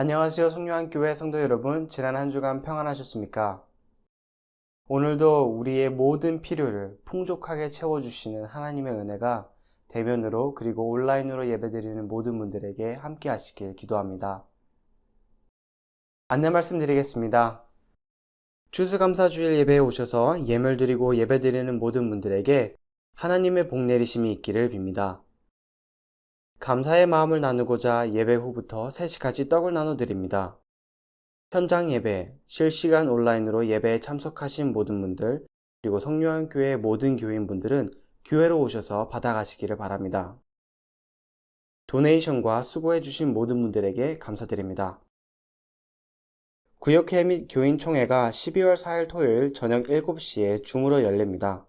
안녕하세요. 성령교회 성도 여러분, 지난 한 주간 평안하셨습니까? 오늘도 우리의 모든 필요를 풍족하게 채워주시는 하나님의 은혜가 대면으로 그리고 온라인으로 예배드리는 모든 분들에게 함께 하시길 기도합니다. 안내 말씀드리겠습니다. 추수감사주일 예배에 오셔서 예물드리고 예배드리는 모든 분들에게 하나님의 복 내리심이 있기를 빕니다. 감사의 마음을 나누고자 예배 후부터 3시까지 떡을 나눠드립니다. 현장 예배, 실시간 온라인으로 예배에 참석하신 모든 분들, 그리고 성령교회 모든 교인분들은 교회로 오셔서 받아가시기를 바랍니다. 도네이션과 수고해주신 모든 분들에게 감사드립니다. 구역회 및 교인총회가 12월 4일 토요일 저녁 7시에 줌으로 열립니다.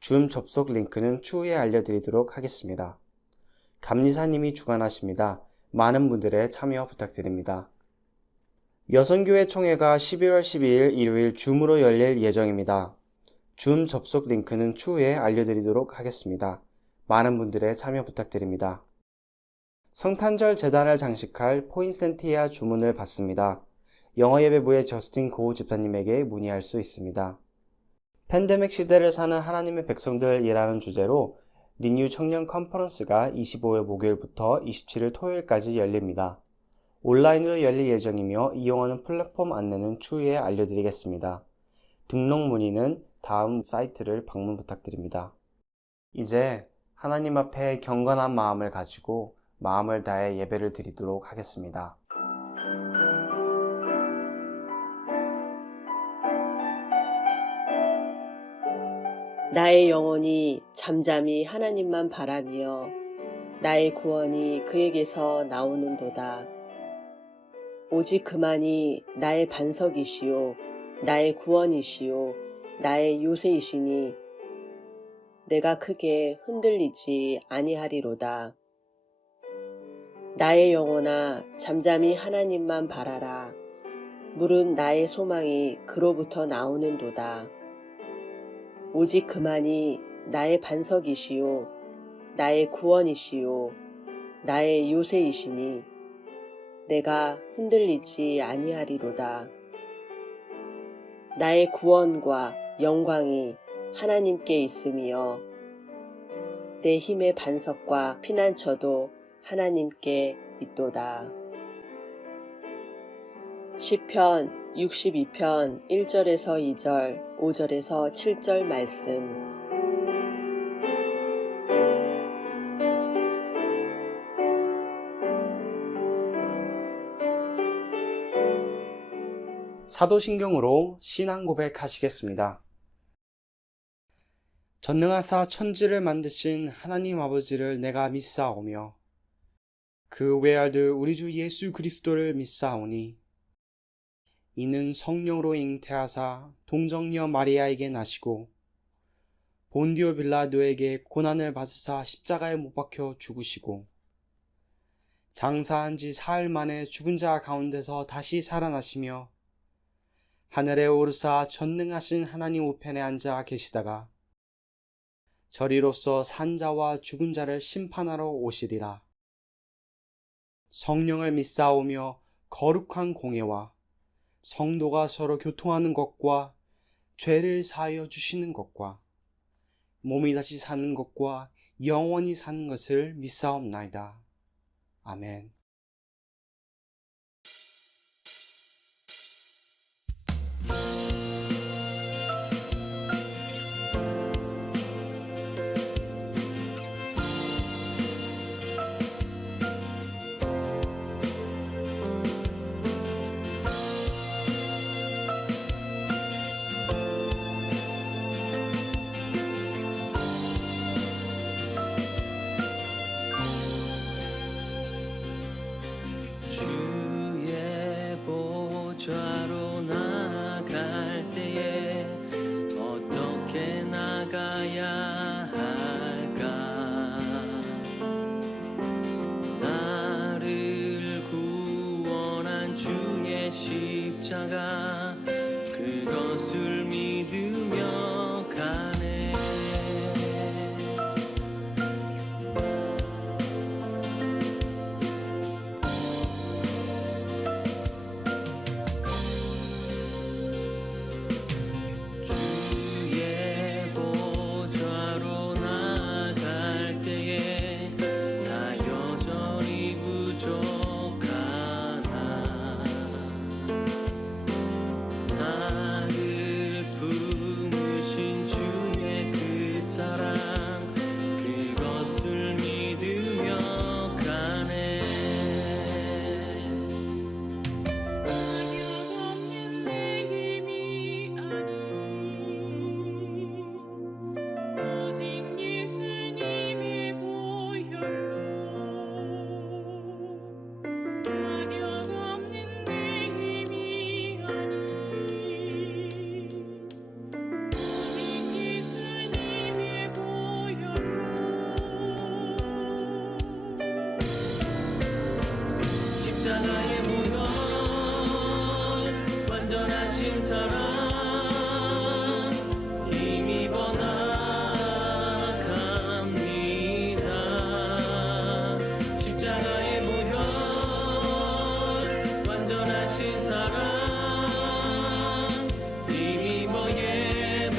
줌 접속 링크는 추후에 알려드리도록 하겠습니다. 감리사님이 주관하십니다. 많은 분들의 참여 부탁드립니다. 여성교회 총회가 12월 12일 일요일 줌으로 열릴 예정입니다. 줌 접속 링크는 추후에 알려드리도록 하겠습니다. 많은 분들의 참여 부탁드립니다. 성탄절 제단을 장식할 포인센티아 주문을 받습니다. 영어예배부의 저스틴 고우 집사님에게 문의할 수 있습니다. 팬데믹 시대를 사는 하나님의 백성들이라는 주제로 리뉴 청년 컨퍼런스가 25일 목요일부터 27일 토요일까지 열립니다. 온라인으로 열릴 예정이며 이용하는 플랫폼 안내는 추후에 알려드리겠습니다. 등록 문의는 다음 사이트를 방문 부탁드립니다. 이제 하나님 앞에 경건한 마음을 가지고 마음을 다해 예배를 드리도록 하겠습니다. 나의 영혼이 잠잠히 하나님만 바라며 나의 구원이 그에게서 나오는도다. 오직 그만이 나의 반석이시요 나의 구원이시요 나의 요새이시니 내가 크게 흔들리지 아니하리로다. 나의 영혼아 잠잠히 하나님만 바라라. 무릇 나의 소망이 그로부터 나오는도다. 오직 그만이 나의 반석이시요 나의 구원이시요 나의 요새이시니 내가 흔들리지 아니하리로다. 나의 구원과 영광이 하나님께 있으며 내 힘의 반석과 피난처도 하나님께 있도다. 시편 62편 1절에서 2절, 5절에서 7절 말씀. 사도신경으로 신앙 고백하시겠습니다. 전능하사 천지를 만드신 하나님 아버지를 내가 믿사오며 그 외아들 우리 주 예수 그리스도를 믿사오니 이는 성령으로 잉태하사 동정녀 마리아에게 나시고 본디오 빌라도에게 고난을 받으사 십자가에 못 박혀 죽으시고 장사한 지 사흘 만에 죽은 자 가운데서 다시 살아나시며 하늘에 오르사 전능하신 하나님 우편에 앉아 계시다가 저리로서 산 자와 죽은 자를 심판하러 오시리라. 성령을 믿사오며 거룩한 공예와 성도가 서로 교통하는 것과 죄를 사하여 주시는 것과 몸이 다시 사는 것과 영원히 사는 것을 믿사옵나이다. 아멘. 십자가의 보혈 완전하신 사랑 힘입어 나갑니다. 십자가의 보혈 완전하신 사랑 힘입어 예배합니다.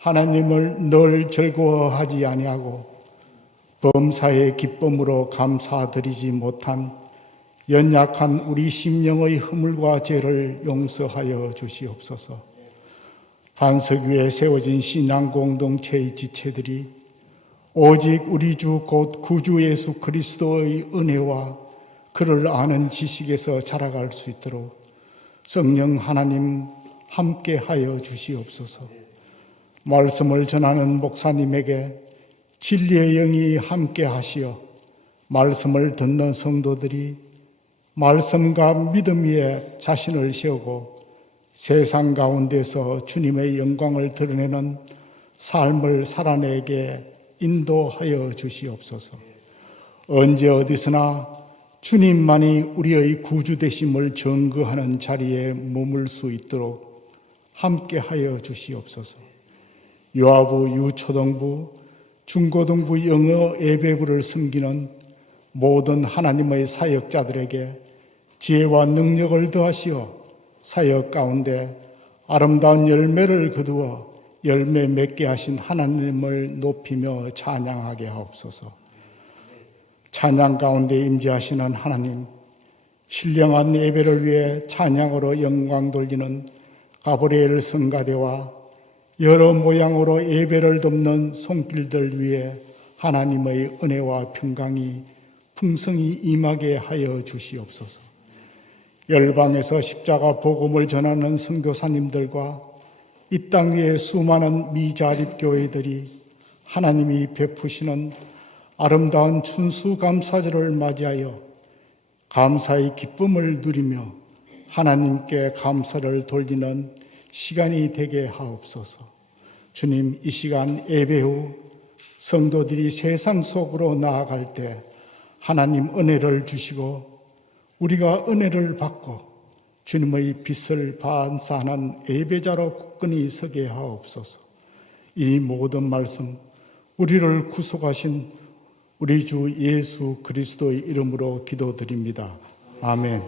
하나님을 늘 즐거워하지 아니하고 범사의 기쁨으로 감사드리지 못한 연약한 우리 심령의 허물과 죄를 용서하여 주시옵소서. 반석 위에 세워진 신앙 공동체의 지체들이 오직 우리 주 곧 구주 예수 그리스도의 은혜와 그를 아는 지식에서 자라갈 수 있도록 성령 하나님 함께 하여 주시옵소서. 말씀을 전하는 목사님에게 진리의 영이 함께 하시어 말씀을 듣는 성도들이 말씀과 믿음 위에 자신을 세우고 세상 가운데서 주님의 영광을 드러내는 삶을 살아내게 인도하여 주시옵소서. 언제 어디서나 주님만이 우리의 구주 되심을 증거하는 자리에 머물 수 있도록 함께 하여 주시옵소서. 유아부, 유초등부, 중고등부 영어 예배부를 섬기는 모든 하나님의 사역자들에게 지혜와 능력을 더하시어 사역 가운데 아름다운 열매를 거두어 열매 맺게 하신 하나님을 높이며 찬양하게 하옵소서. 찬양 가운데 임재하시는 하나님, 신령한 예배를 위해 찬양으로 영광 돌리는 가브리엘 성가대와 여러 모양으로 예배를 돕는 손길들 위해 하나님의 은혜와 평강이 풍성히 임하게 하여 주시옵소서. 열방에서 십자가 복음을 전하는 선교사님들과 이 땅 위에 수많은 미자립 교회들이 하나님이 베푸시는 아름다운 춘수감사절을 맞이하여 감사의 기쁨을 누리며 하나님께 감사를 돌리는 시간이 되게 하옵소서. 주님, 이 시간 예배 후 성도들이 세상 속으로 나아갈 때 하나님 은혜를 주시고 우리가 은혜를 받고 주님의 빛을 반사하는 예배자로 굳건히 서게 하옵소서. 이 모든 말씀 우리를 구속하신 우리 주 예수 그리스도의 이름으로 기도드립니다. 아멘.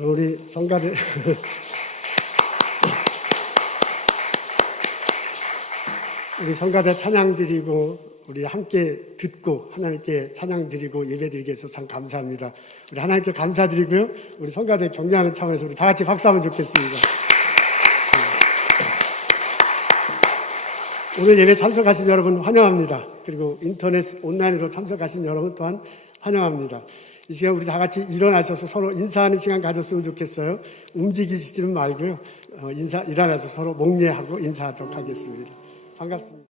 우리 성가대 우리 성가대 찬양 드리고 우리 함께 듣고 하나님께 찬양 드리고 예배 드리게 해서 참 감사합니다. 우리 하나님께 감사드리고요. 우리 성가대 격려하는 차원에서 우리 다 같이 박수하면 좋겠습니다. 오늘 예배 참석하신 여러분 환영합니다. 그리고 인터넷 온라인으로 참석하신 여러분 또한 환영합니다. 이 시간 우리 다 같이 일어나셔서 서로 인사하는 시간 가졌으면 좋겠어요. 움직이시지는 말고요. 일어나서 서로 목례하고 인사하도록 하겠습니다. 반갑습니다.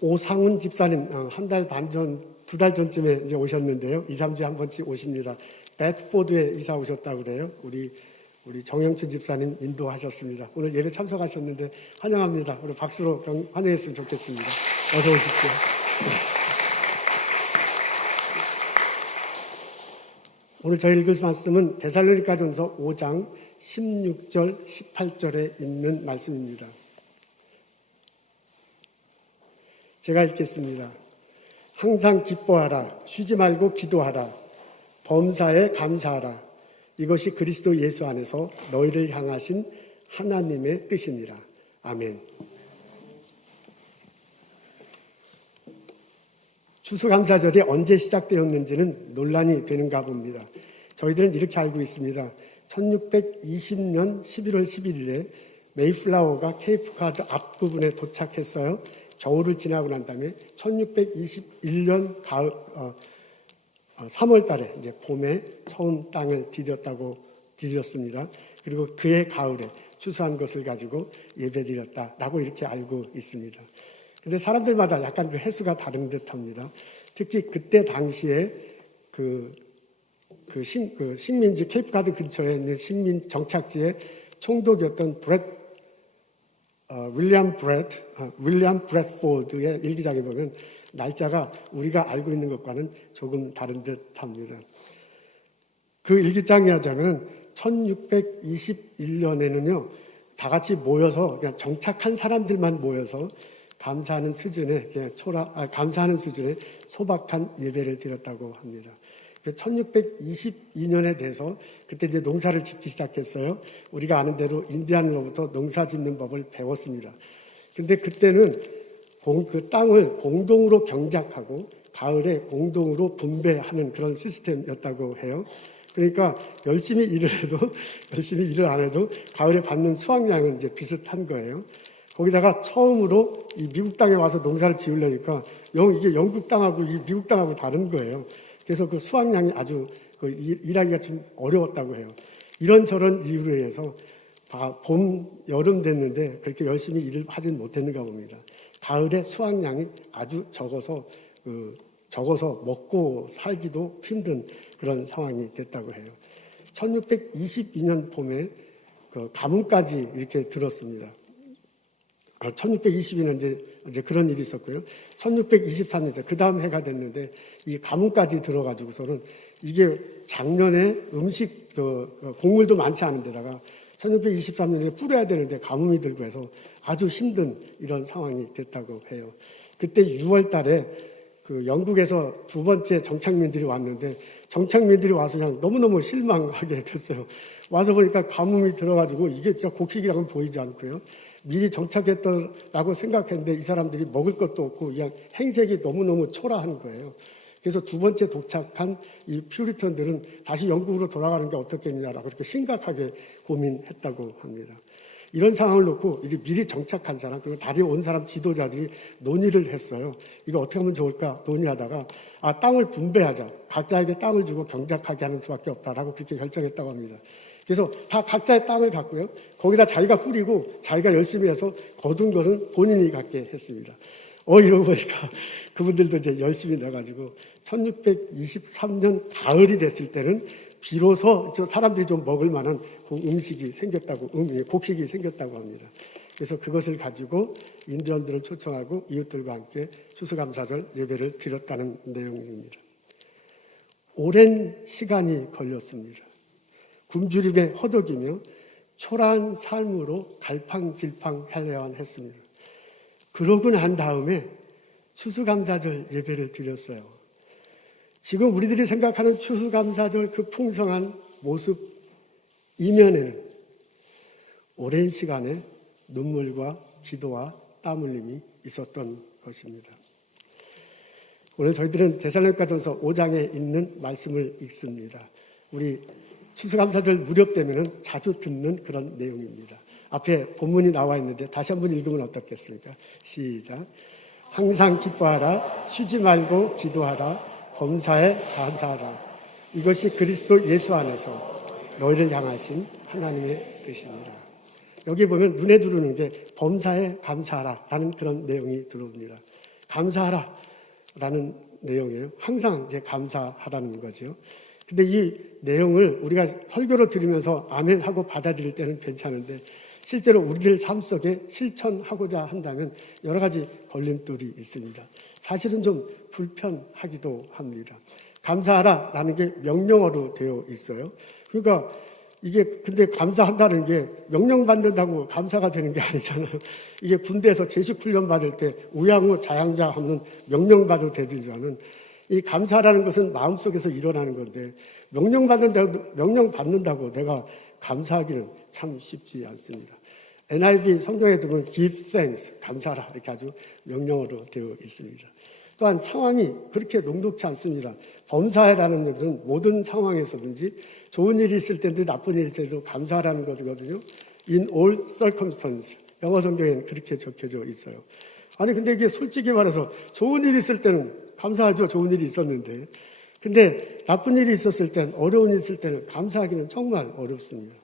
오상훈 집사님 한 달 반 전, 2달 전쯤에 이제 오셨는데요. 2, 3주에 한 번씩 오십니다. 배트포드에 이사 오셨다고 그래요. 우리 정영춘 집사님 인도하셨습니다. 오늘 예배 참석하셨는데 환영합니다. 우리 박수로 환영했으면 좋겠습니다. 어서 오십시오. 오늘 저희 읽을 말씀은 데살로니가전서 5장 16절, 18절에 있는 말씀입니다. 제가 읽겠습니다. 항상 기뻐하라. 쉬지 말고 기도하라. 범사에 감사하라. 이것이 그리스도 예수 안에서 너희를 향하신 하나님의 뜻이니라. 아멘. 추수감사절이 언제 시작되었는지는 논란이 되는가 봅니다. 저희들은 이렇게 알고 있습니다. 1620년 11월 11일에 메이플라워가 케이프카드 앞부분에 도착했어요. 겨울을 지나고 난 다음에 1621년 3월 달에 이제 봄에 처음 땅을 디뎠습니다. 그리고 그해 가을에 추수한 것을 가지고 예배드렸다라고 이렇게 알고 있습니다. 근데 사람들마다 약간 그 해수가 다른 듯 합니다. 특히 그때 당시에 식민지 케이프카드 근처에 있는 식민 정착지의 총독이었던 윌리엄 브래드포드의 일기장에 보면 날짜가 우리가 알고 있는 것과는 조금 다른 듯 합니다. 그 일기장에 하자면 1621년에는요, 다 같이 모여서, 그냥 정착한 사람들만 모여서 감사하는 수준의 소박한 예배를 드렸다고 합니다. 1622년에 돼서 그때 이제 농사를 짓기 시작했어요. 우리가 아는 대로 인디안으로부터 농사 짓는 법을 배웠습니다. 근데 그때는 그 땅을 공동으로 경작하고 가을에 공동으로 분배하는 그런 시스템이었다고 해요. 그러니까 열심히 일을 안 해도 가을에 받는 수확량은 이제 비슷한 거예요. 거기다가 처음으로 이 미국 땅에 와서 농사를 지으려니까 이게 영국 땅하고 이 미국 땅하고 다른 거예요. 그래서 그 수확량이 아주 일하기가 좀 어려웠다고 해요. 이런저런 이유로 해서 봄, 여름 됐는데 그렇게 열심히 일을 하진 못했는가 봅니다. 가을에 수확량이 아주 적어서 먹고 살기도 힘든 그런 상황이 됐다고 해요. 1622년 봄에 가뭄까지 이렇게 들었습니다. 1622년 이제 그런 일이 있었고요. 1623년 그 다음 해가 됐는데 이 가뭄까지 들어가지고서는 이게 작년에 음식 곡물도 많지 않은 데다가 1623년에 뿌려야 되는데 가뭄이 들고 해서 아주 힘든 이런 상황이 됐다고 해요. 그때 6월 달에 영국에서 두 번째 정착민들이 왔는데 정착민들이 와서 그냥 너무너무 실망하게 됐어요. 와서 보니까 가뭄이 들어가지고 이게 진짜 곡식이랑은 보이지 않고요. 미리 정착했다라고 생각했는데 이 사람들이 먹을 것도 없고 그냥 행색이 너무너무 초라한 거예요. 그래서 두 번째 도착한 이 퓨리턴들은 다시 영국으로 돌아가는 게 어떻겠냐라고 그렇게 심각하게 고민했다고 합니다. 이런 상황을 놓고 미리 정착한 사람 그리고 다리 온 사람 지도자들이 논의를 했어요. 이거 어떻게 하면 좋을까 논의하다가 땅을 분배하자. 각자에게 땅을 주고 경작하게 하는 수밖에 없다라고 그렇게 결정했다고 합니다. 그래서 다 각자의 땅을 갖고요. 거기다 자기가 뿌리고 자기가 열심히 해서 거둔 것은 본인이 갖게 했습니다. 이러고 보니까 그분들도 이제 열심히 내가지고 1623년 가을이 됐을 때는 비로소 사람들이 좀 먹을 만한 음식이 생겼다고, 곡식이 생겼다고 합니다. 그래서 그것을 가지고 인디언들을 초청하고 이웃들과 함께 추수감사절 예배를 드렸다는 내용입니다. 오랜 시간이 걸렸습니다. 굶주림에 허덕이며 초라한 삶으로 갈팡질팡해야만 했습니다. 그러고 난 다음에 추수감사절 예배를 드렸어요. 지금 우리들이 생각하는 추수감사절 그 풍성한 모습 이면에는 오랜 시간의 눈물과 기도와 땀 흘림이 있었던 것입니다. 오늘 저희들은 데살로니가전서 5장에 있는 말씀을 읽습니다. 우리 추수감사절 무렵 되면 자주 듣는 그런 내용입니다. 앞에 본문이 나와 있는데 다시 한번 읽으면 어떻겠습니까? 시작. 항상 기뻐하라, 쉬지 말고 기도하라, 범사에 감사하라. 이것이 그리스도 예수 안에서 너희를 향하신 하나님의 뜻이니라. 여기 보면 눈에 들어오는 게 범사에 감사하라 라는 그런 내용이 들어옵니다. 감사하라 라는 내용이에요. 항상 이제 감사하라는 거죠. 근데 이 내용을 우리가 설교로 들으면서 아멘 하고 받아들일 때는 괜찮은데 실제로 우리들 삶 속에 실천하고자 한다면 여러 가지 걸림돌이 있습니다. 사실은 좀 불편하기도 합니다. 감사하라 라는 게 명령어로 되어 있어요. 그러니까 이게 근데 감사한다는 게 명령받는다고 감사가 되는 게 아니잖아요. 이게 군대에서 제식훈련 받을 때 우양우 자양자 하면 명령받아도 되지만은 이 감사라는 것은 마음속에서 일어나는 건데 명령받는다고 내가 감사하기는 참 쉽지 않습니다. NIV 성경에 보면 give thanks, 감사하라 이렇게 아주 명령어로 되어 있습니다. 또한 상황이 그렇게 녹록치 않습니다. 범사해라는 것은 모든 상황에서든지 좋은 일이 있을 때도 나쁜 일이 있을 때도 감사하라는 거거든요. In all circumstances. 영어 성경에는 그렇게 적혀져 있어요. 아니 근데 이게 솔직히 말해서 좋은 일이 있을 때는 감사하죠. 좋은 일이 있었는데. 근데 나쁜 일이 있었을 땐, 어려운 일이 있을 때는 감사하기는 정말 어렵습니다.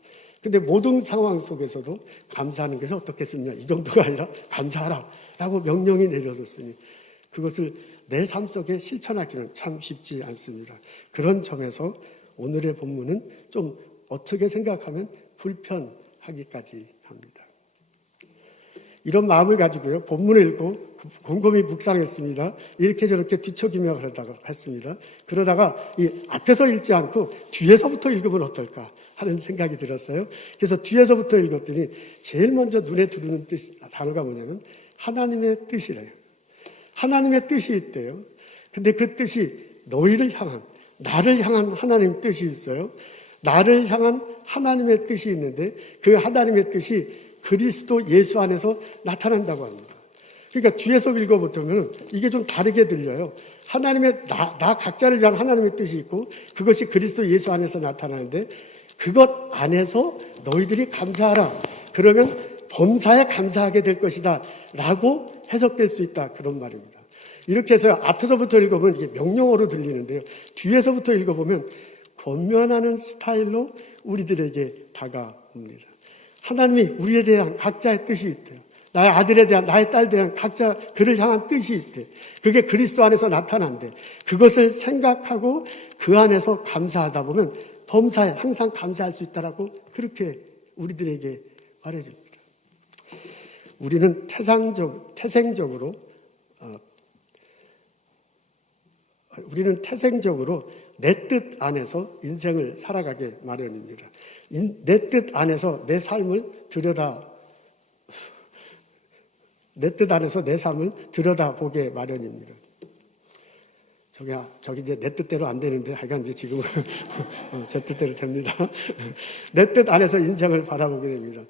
근데 모든 상황 속에서도 감사하는 것이 어떻겠습니까? 이 정도가 아니라 감사하라 라고 명령이 내려졌으니 그것을 내 삶 속에 실천하기는 참 쉽지 않습니다. 그런 점에서 오늘의 본문은 좀 어떻게 생각하면 불편하기까지 합니다. 이런 마음을 가지고요. 본문을 읽고 곰곰이 묵상했습니다. 이렇게 저렇게 뒤척이며 했습니다. 그러다가 이 앞에서 읽지 않고 뒤에서부터 읽으면 어떨까 하는 생각이 들었어요. 그래서 뒤에서부터 읽었더니 제일 먼저 눈에 들어오는 단어가 뭐냐면 하나님의 뜻이래요. 하나님의 뜻이 있대요. 근데 그 뜻이 너희를 향한, 나를 향한 하나님의 뜻이 있어요. 나를 향한 하나님의 뜻이 있는데 그 하나님의 뜻이 그리스도 예수 안에서 나타난다고 합니다. 그러니까 뒤에서 읽어보면 이게 좀 다르게 들려요. 하나님의 나 각자를 위한 하나님의 뜻이 있고 그것이 그리스도 예수 안에서 나타나는데 그것 안에서 너희들이 감사하라. 그러면 범사에 감사하게 될 것이다 라고 해석될 수 있다. 그런 말입니다. 이렇게 해서 앞에서부터 읽어보면 이게 명령어로 들리는데요. 뒤에서부터 읽어보면 권면하는 스타일로 우리들에게 다가옵니다. 하나님이 우리에 대한 각자의 뜻이 있대요. 나의 아들에 대한, 나의 딸에 대한 각자 그를 향한 뜻이 있대. 그게 그리스도 안에서 나타난대. 그것을 생각하고 그 안에서 감사하다 보면 범사에 항상 감사할 수 있다라고 그렇게 우리들에게 말해줍니다. 우리는 태생적으로 내 뜻 안에서 인생을 살아가게 마련입니다. 내 뜻 안에서 내 삶을 들여다보게 마련입니다. 저기 이제 내 뜻대로 안 되는데 하여간 이제 지금은 제 뜻대로 됩니다. 내 뜻 안에서 인생을 바라보게 됩니다.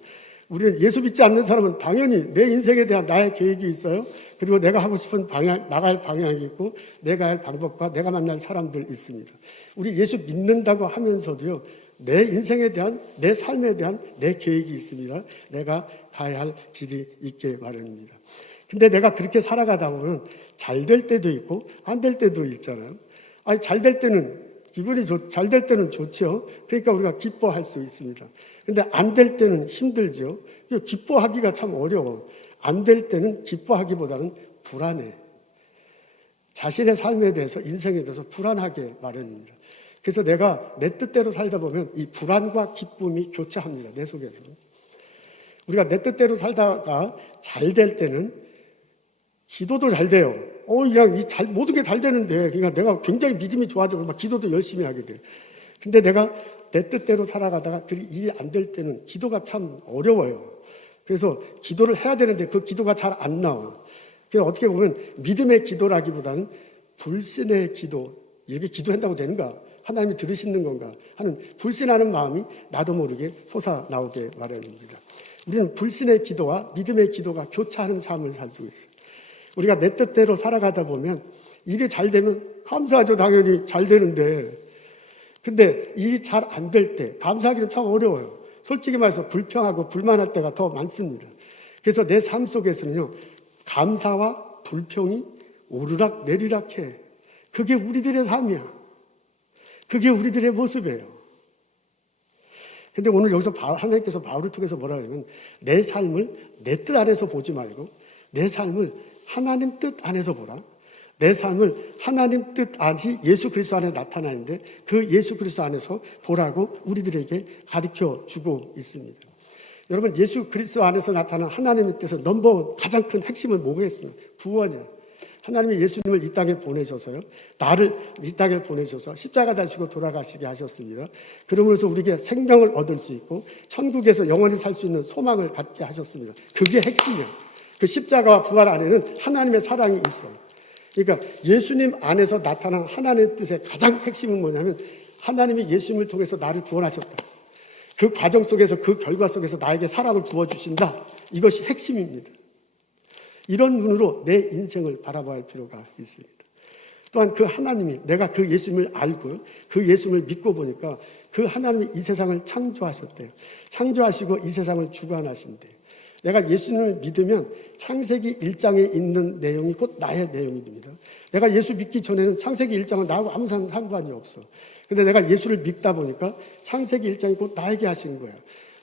우리는 예수 믿지 않는 사람은 당연히 내 인생에 대한 나의 계획이 있어요. 그리고 내가 하고 싶은 방향, 나갈 방향이 있고 내가 할 방법과 내가 만날 사람들 있습니다. 우리 예수 믿는다고 하면서도요. 내 인생에 대한, 내 삶에 대한 내 계획이 있습니다. 내가 가야 할 길이 있게 마련입니다. 근데 내가 그렇게 살아가다 보면 잘 될 때도 있고 안 될 때도 있잖아요. 아니 잘 될 때는 잘 될 때는 좋죠. 그러니까 우리가 기뻐할 수 있습니다. 근데 안 될 때는 힘들죠. 기뻐하기가 참 어려워. 안 될 때는 기뻐하기보다는 불안해. 자신의 삶에 대해서, 인생에 대해서 불안하게 마련입니다. 그래서 내가 내 뜻대로 살다 보면 이 불안과 기쁨이 교차합니다. 내 속에서. 우리가 내 뜻대로 살다가 잘 될 때는 기도도 잘 돼요. 그냥 모든 게 잘 되는데, 그러니까 내가 굉장히 믿음이 좋아지고 막 기도도 열심히 하게 돼요. 근데 내가 내 뜻대로 살아가다가 그게 일이 안 될 때는 기도가 참 어려워요. 그래서 기도를 해야 되는데 그 기도가 잘 안 나와. 그래서 어떻게 보면 믿음의 기도라기보다는 불신의 기도, 이렇게 기도한다고 되는가? 하나님이 들으시는 건가? 하는 불신하는 마음이 나도 모르게 솟아나오게 마련입니다. 우리는 불신의 기도와 믿음의 기도가 교차하는 삶을 살고 있어요. 우리가 내 뜻대로 살아가다 보면 이게 잘 되면 감사하죠. 당연히 잘 되는데. 근데 이 잘 안 될 때 감사하기는 참 어려워요. 솔직히 말해서 불평하고 불만할 때가 더 많습니다. 그래서 내 삶 속에서는요, 감사와 불평이 오르락 내리락 해. 그게 우리들의 삶이야. 그게 우리들의 모습이에요. 근데 오늘 여기서 하나님께서 바울을 통해서 뭐라 하냐면 내 삶을 내 뜻 안에서 보지 말고 내 삶을 하나님 뜻 안에서 보라. 내 삶을 하나님 뜻 안이 예수 그리스도 안에 나타나 있는데 그 예수 그리스도 안에서 보라고 우리들에게 가르쳐 주고 있습니다. 여러분, 예수 그리스도 안에서 나타난 하나님의 뜻은 넘버 가장 큰 핵심은 뭐겠습니까? 구원이야. 하나님이 예수님을 이 땅에 보내셔서요, 나를 이 땅에 보내셔서 십자가 다시고 돌아가시게 하셨습니다. 그러면서 우리에게 생명을 얻을 수 있고 천국에서 영원히 살 수 있는 소망을 갖게 하셨습니다. 그게 핵심이에요. 그 십자가와 부활 안에는 하나님의 사랑이 있어요. 그러니까 예수님 안에서 나타난 하나님의 뜻의 가장 핵심은 뭐냐면 하나님이 예수님을 통해서 나를 구원하셨다. 그 과정 속에서 그 결과 속에서 나에게 사랑을 부어주신다. 이것이 핵심입니다. 이런 눈으로 내 인생을 바라봐야 할 필요가 있습니다. 또한 그 하나님이 내가 그 예수님을 알고 그 예수님을 믿고 보니까 그 하나님이 이 세상을 창조하셨대요. 창조하시고 이 세상을 주관하신대요. 내가 예수님을 믿으면 창세기 1장에 있는 내용이 곧 나의 내용이 됩니다. 내가 예수 믿기 전에는 창세기 1장은 나하고 아무 상관이 없어. 근데 내가 예수를 믿다 보니까 창세기 1장이 곧 나에게 하신 거예요.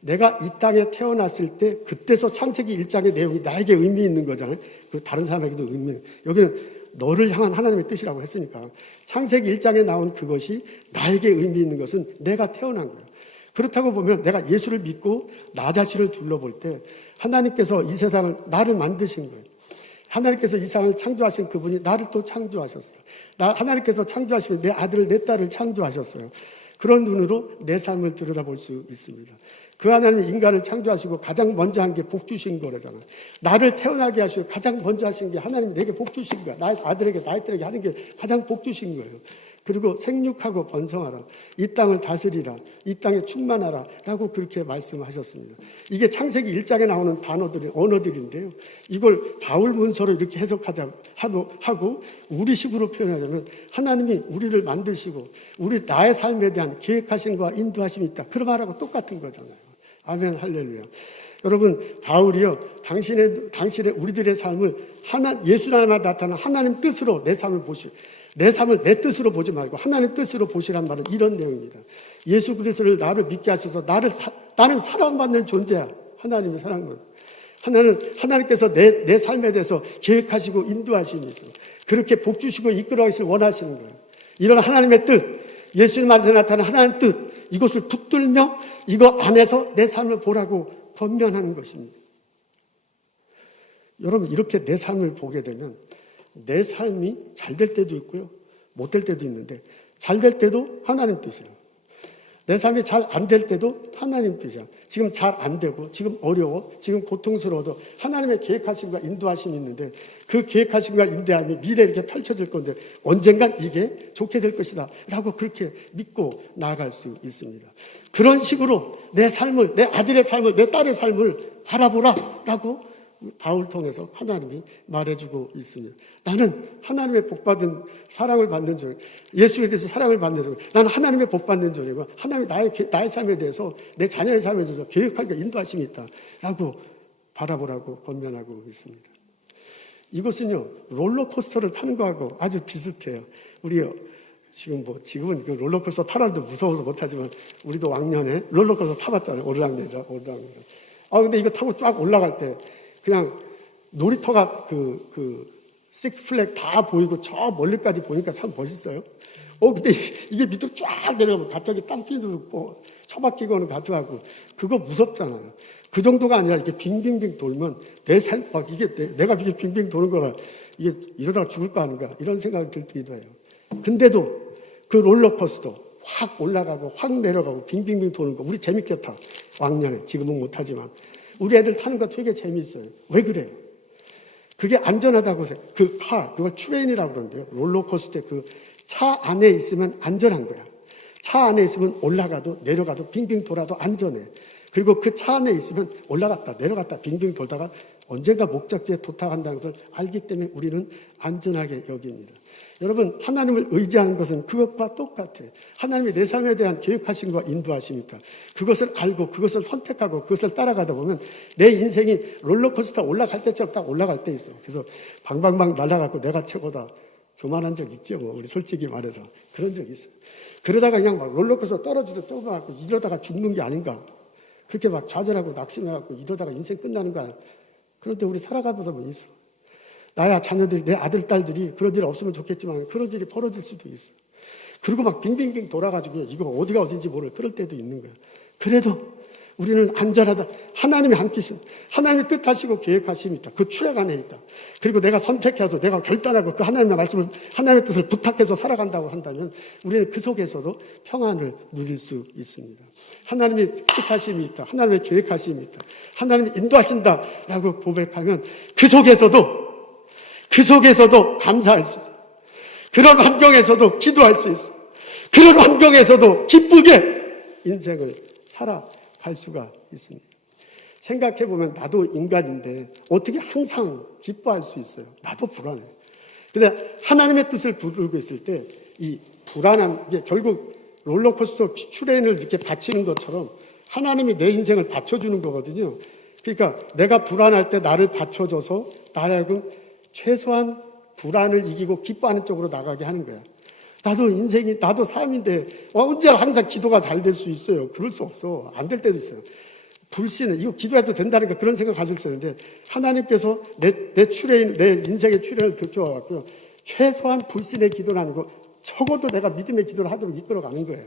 내가 이 땅에 태어났을 때 그때서 창세기 1장의 내용이 나에게 의미 있는 거잖아요. 그 다른 사람에게도 의미. 여기는 너를 향한 하나님의 뜻이라고 했으니까 창세기 1장에 나온 그것이 나에게 의미 있는 것은 내가 태어난 거예요. 그렇다고 보면 내가 예수를 믿고 나 자신을 둘러볼 때 하나님께서 이 세상을 나를 만드신 거예요. 하나님께서 이 세상을 창조하신 그분이 나를 또 창조하셨어요. 하나님께서 창조하시면 내 아들을 내 딸을 창조하셨어요. 그런 눈으로 내 삶을 들여다볼 수 있습니다. 그 하나님이 인간을 창조하시고 가장 먼저 한 게 복 주신 거라잖아요. 나를 태어나게 하시고 가장 먼저 하신 게 하나님이 내게 복 주신 거야. 나의 아들에게 나의 딸에게 하는 게 가장 복 주신 거예요. 그리고 생육하고 번성하라. 이 땅을 다스리라. 이 땅에 충만하라. 라고 그렇게 말씀하셨습니다. 이게 창세기 1장에 나오는 언어들인데요. 이걸 바울 문서로 이렇게 해석하자 하고 우리식으로 표현하자면 하나님이 우리를 만드시고 나의 삶에 대한 계획하심과 인도하심이 있다. 그 말하고 똑같은 거잖아요. 아멘, 할렐루야. 여러분, 바울이요, 당신의 우리들의 삶을 예수 안에 나타나는 하나님 뜻으로 내 삶을 보시오. 내 삶을 내 뜻으로 보지 말고 하나님 뜻으로 보시란 말은 이런 내용입니다. 예수 그리스도를 나를 믿게 하셔서 나는 사랑받는 존재야. 하나님의 사랑받는. 하나님께서 내 삶에 대해서 계획하시고 인도하시는 있어요. 그렇게 복 주시고 이끌어 가시길 원하시는 거예요. 이런 하나님의 뜻, 예수님 안에서 나타나는 하나님의 뜻, 이것을 붙들며 이거 안에서 내 삶을 보라고 권면하는 것입니다. 여러분, 이렇게 내 삶을 보게 되면 내 삶이 잘 될 때도 있고요, 못 될 때도 있는데 잘 될 때도 하나님 뜻이에요. 내 삶이 잘 안 될 때도 하나님 뜻이야. 지금 잘 안 되고 지금 어려워, 지금 고통스러워도 하나님의 계획하심과 인도하심이 있는데 그 계획하심과 인도함이 미래에 이렇게 펼쳐질 건데 언젠간 이게 좋게 될 것이다 라고 그렇게 믿고 나아갈 수 있습니다. 그런 식으로 내 삶을, 내 아들의 삶을, 내 딸의 삶을 바라보라 라고 바울 통해서 하나님이 말해주고 있습니다. 나는 하나님의 복받은 사랑을 받는 존재, 예수에 대해서 사랑을 받는 존재, 나는 하나님의 복받는 존재고 하나님이 나의 삶에 대해서 내 자녀의 삶에 대해서 계획하기가 인도하심이 있다라고 바라보라고 권면하고 있습니다. 이것은요, 롤러코스터를 타는 거하고 아주 비슷해요. 우리 지금은 그 롤러코스터 타라도 무서워서 못하지만 우리도 왕년에 롤러코스터 타봤잖아요. 오르락내리락. 근데 이거 타고 쫙 올라갈 때 그냥 놀이터가 식스플렉 다 보이고 저 멀리까지 보니까 참 멋있어요. 근데 이게 밑으로 쫙 내려가면 갑자기 땅 뛰는 거 처박히고는 가져가고 그거 무섭잖아요. 그 정도가 아니라 이렇게 빙빙빙 돌면 내가 이게 빙빙 도는 거라 이게 이러다가 죽을 거 아닌가 이런 생각이 들기도 해요. 근데도 그 롤러코스터 확 올라가고 확 내려가고 빙빙빙 도는 거 우리 재밌게 타. 왕년에 지금은 못하지만 우리 애들 타는 거 되게 재밌어요. 왜 그래요? 그게 안전하다고 생각해요. 그걸 트레인이라고 그러는데요. 롤러코스터 그 차 안에 있으면 안전한 거야. 차 안에 있으면 올라가도 내려가도 빙빙 돌아도 안전해. 그리고 그 차 안에 있으면 올라갔다 내려갔다 빙빙 돌다가 언젠가 목적지에 도착한다는 것을 알기 때문에 우리는 안전하게 여깁니다. 여러분, 하나님을 의지하는 것은 그것과 똑같아요. 하나님이 내 삶에 대한 계획하심과 인도하심이니까 그것을 알고 그것을 선택하고 그것을 따라가다 보면 내 인생이 롤러코스터 올라갈 때처럼 딱 올라갈 때 있어. 그래서 방방방 날아가고 내가 최고다. 교만한 적 있죠. 우리 솔직히 말해서. 그런 적 있어요. 그러다가 그냥 막 롤러코스터 떨어지도 떠나고 이러다가 죽는 게 아닌가. 그렇게 막 좌절하고 낙심해갖고 이러다가 인생 끝나는 거 아니야. 그런데 우리 살아가다 보면 있어. 나야 자녀들이, 내 아들, 딸들이 그런 일 없으면 좋겠지만 그런 일이 벌어질 수도 있어. 그리고 막 빙빙빙 돌아가지고 이거 어디가 어딘지 모를 그럴 때도 있는 거야. 그래도 우리는 안전하다. 하나님이 함께 있습니다. 하나님이 뜻하시고 계획하심이 있다. 그 추락 안에 있다. 그리고 내가 선택해서 내가 결단하고 그 하나님의 말씀을 하나님의 뜻을 부탁해서 살아간다고 한다면 우리는 그 속에서도 평안을 누릴 수 있습니다. 하나님이 뜻하심이 있다. 하나님의 계획하심이 있다. 하나님이 인도하신다라고 고백하면 그 속에서도 감사할 수 있어요. 그런 환경에서도 기도할 수 있어요. 그런 환경에서도 기쁘게 인생을 살아갈 수가 있습니다. 생각해보면 나도 인간인데 어떻게 항상 기뻐할 수 있어요? 나도 불안해요. 근데 하나님의 뜻을 부르고 있을 때 이 불안한 게 결국 롤러코스터 트레인을 이렇게 받치는 것처럼 하나님이 내 인생을 받쳐주는 거거든요. 그러니까 내가 불안할 때 나를 받쳐줘서 나를 최소한 불안을 이기고 기뻐하는 쪽으로 나가게 하는 거야. 나도 삶인데 언제나 항상 기도가 잘 될 수 있어요. 그럴 수 없어. 안 될 때도 있어요. 불신은 이거 기도해도 된다니까 그런 생각 가질 수 있는데 하나님께서 내 인생의 트레인을 펼쳐와갖고요. 최소한 불신의 기도는 아니고 적어도 내가 믿음의 기도를 하도록 이끌어가는 거예요.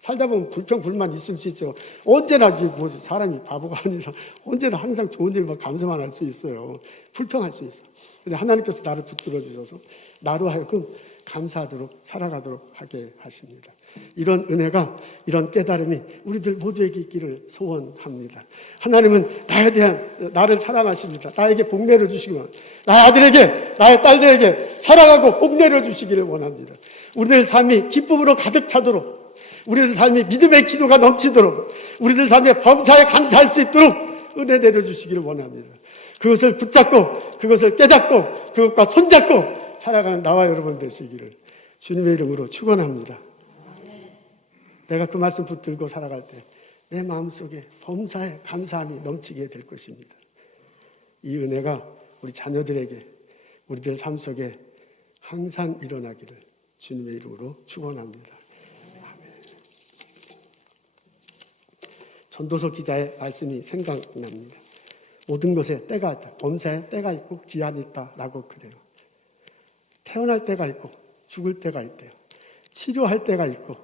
살다 보면 불평불만 있을 수 있죠. 언제나 사람이 바보가 아니라 언제나 항상 좋은 일만 감사만 할 수 있어요. 불평할 수 있어. 근데 하나님께서 나를 붙들어 주셔서 나로 하여금 감사하도록 살아가도록 하게 하십니다. 이런 은혜가, 이런 깨달음이 우리들 모두에게 있기를 소원합니다. 하나님은 나를 사랑하십니다. 나에게 복 내려주시기만, 나의 아들에게, 나의 딸들에게 사랑하고 복 내려주시기를 원합니다. 우리들 삶이 기쁨으로 가득 차도록, 우리들 삶이 믿음의 기도가 넘치도록, 우리들 삶에 범사에 감사할 수 있도록 은혜 내려주시기를 원합니다. 그것을 붙잡고, 그것을 깨닫고, 그것과 손잡고 살아가는 나와 여러분 되시기를 주님의 이름으로 축원합니다. 내가 그 말씀 붙들고 살아갈 때 내 마음속에 범사에 감사함이 넘치게 될 것입니다. 이 은혜가 우리 자녀들에게, 우리들 삶 속에 항상 일어나기를 주님의 이름으로 축원합니다. 전도서 기자의 말씀이 생각납니다. 모든 것에 때가 있다. 범사에 때가 있고 기한이 있다라고 그래요. 태어날 때가 있고 죽을 때가 있대요. 치료할 때가 있고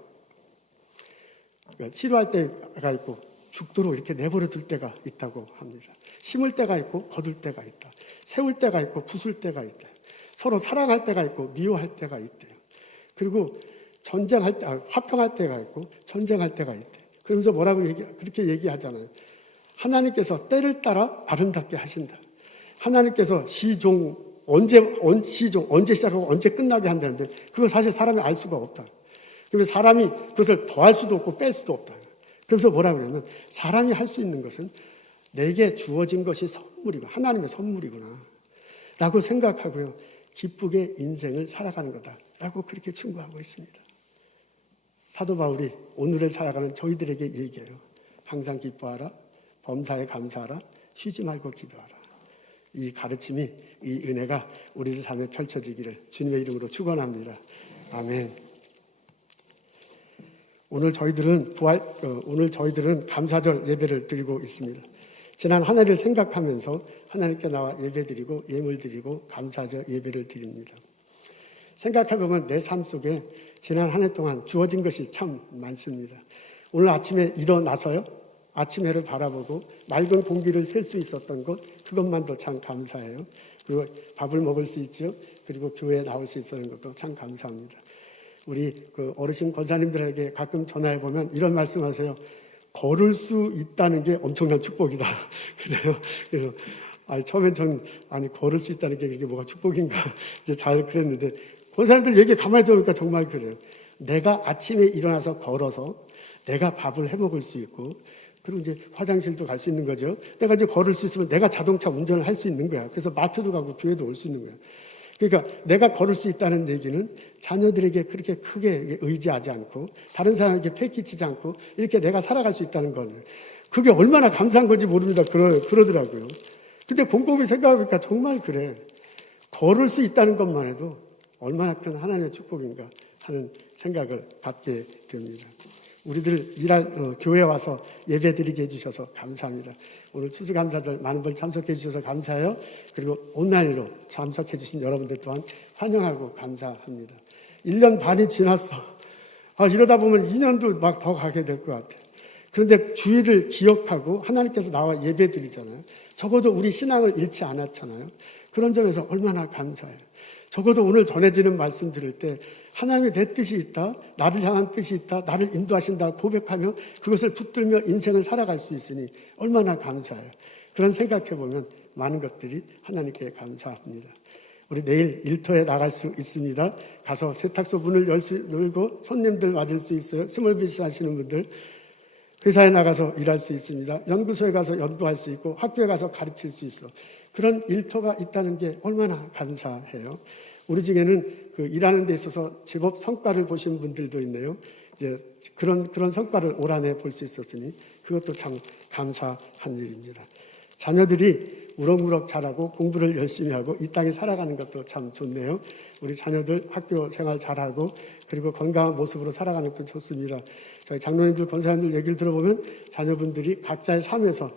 죽도록 이렇게 내버려 둘 때가 있다고 합니다. 심을 때가 있고 거둘 때가 있다. 세울 때가 있고 부술 때가 있다. 서로 사랑할 때가 있고 미워할 때가 있대요. 그리고 화평할 때가 있고 전쟁할 때가 있대요. 그러면서 그렇게 얘기하잖아요. 하나님께서 때를 따라 아름답게 하신다. 하나님께서 언제 시작하고 언제 끝나게 한다는데 그거 사실 사람이 알 수가 없다. 그래서 사람이 그것을 더할 수도 없고 뺄 수도 없다. 그래서 뭐라 그러냐면 사람이 할 수 있는 것은 내게 주어진 것이 선물이고 하나님의 선물이구나 라고 생각하고요. 기쁘게 인생을 살아가는 거다 라고 그렇게 충고하고 있습니다. 사도 바울이 오늘을 살아가는 저희들에게 얘기해요. 항상 기뻐하라, 범사에 감사하라, 쉬지 말고 기도하라. 이 가르침이, 이 은혜가 우리들 삶에 펼쳐지기를 주님의 이름으로 축원합니다. 아멘. 오늘 저희들은 감사절 예배를 드리고 있습니다. 지난 한 해를 생각하면서 하나님께 나와 예배드리고 예물 드리고 감사절 예배를 드립니다. 생각해보면 내 삶 속에 지난 한 해 동안 주어진 것이 참 많습니다. 오늘 아침에 일어나서요. 아침 해를 바라보고 맑은 공기를 쐴 수 있었던 것, 그것만도 참 감사해요. 그리고 밥을 먹을 수 있죠. 그리고 교회에 나올 수 있었던 것도 참 감사합니다. 우리 그 어르신 권사님들에게 가끔 전화해 보면 이런 말씀하세요. 걸을 수 있다는 게 엄청난 축복이다. 그래요. 그래서 처음엔 걸을 수 있다는 게 이게 뭐가 축복인가 이제 잘 그랬는데 권사님들 얘기 가만히 들어보니까 정말 그래요. 내가 아침에 일어나서 걸어서 내가 밥을 해 먹을 수 있고 그리고 이제 화장실도 갈 수 있는 거죠. 내가 이제 걸을 수 있으면 내가 자동차 운전을 할 수 있는 거야. 그래서 마트도 가고 교회도 올 수 있는 거야. 그러니까 내가 걸을 수 있다는 얘기는 자녀들에게 그렇게 크게 의지하지 않고 다른 사람에게 패기치지 않고 이렇게 내가 살아갈 수 있다는 건 그게 얼마나 감사한 건지 모릅니다. 그러더라고요. 근데 곰곰이 생각해보니까 정말 그래. 걸을 수 있다는 것만 해도 얼마나 큰 하나님의 축복인가 하는 생각을 갖게 됩니다. 우리들 교회에 와서 예배 드리게 해주셔서 감사합니다. 오늘 추수감사절 많은 분 참석해 주셔서 감사해요. 그리고 온라인으로 참석해 주신 여러분들 또한 환영하고 감사합니다. 1년 반이 지났어. 이러다 보면 2년도 막 더 가게 될 것 같아요. 그런데 주일을 기억하고 하나님께서 나와 예배 드리잖아요. 적어도 우리 신앙을 잃지 않았잖아요. 그런 점에서 얼마나 감사해요. 적어도 오늘 전해지는 말씀 들을 때 하나님의 내 뜻이 있다, 나를 향한 뜻이 있다, 나를 인도하신다 고백하며 그것을 붙들며 인생을 살아갈 수 있으니 얼마나 감사해요. 그런 생각해보면 많은 것들이 하나님께 감사합니다. 우리 내일 일터에 나갈 수 있습니다. 가서 세탁소 문을 열고 손님들 맞을 수 있어요. 스몰 비즈니스 하시는 분들. 회사에 나가서 일할 수 있습니다. 연구소에 가서 연구할 수 있고 학교에 가서 가르칠 수 있어. 그런 일터가 있다는 게 얼마나 감사해요. 우리 중에는 그 일하는 데 있어서 제법 성과를 보신 분들도 있네요. 이제 그런 성과를 올 한 해 볼 수 있었으니 그것도 참 감사한 일입니다. 자녀들이 우럭무럭 자라고 공부를 열심히 하고 이 땅에 살아가는 것도 참 좋네요. 우리 자녀들 학교 생활 잘하고 그리고 건강한 모습으로 살아가는 것도 좋습니다. 저희 장로님들, 권사님들 얘기를 들어보면 자녀분들이 각자의 삶에서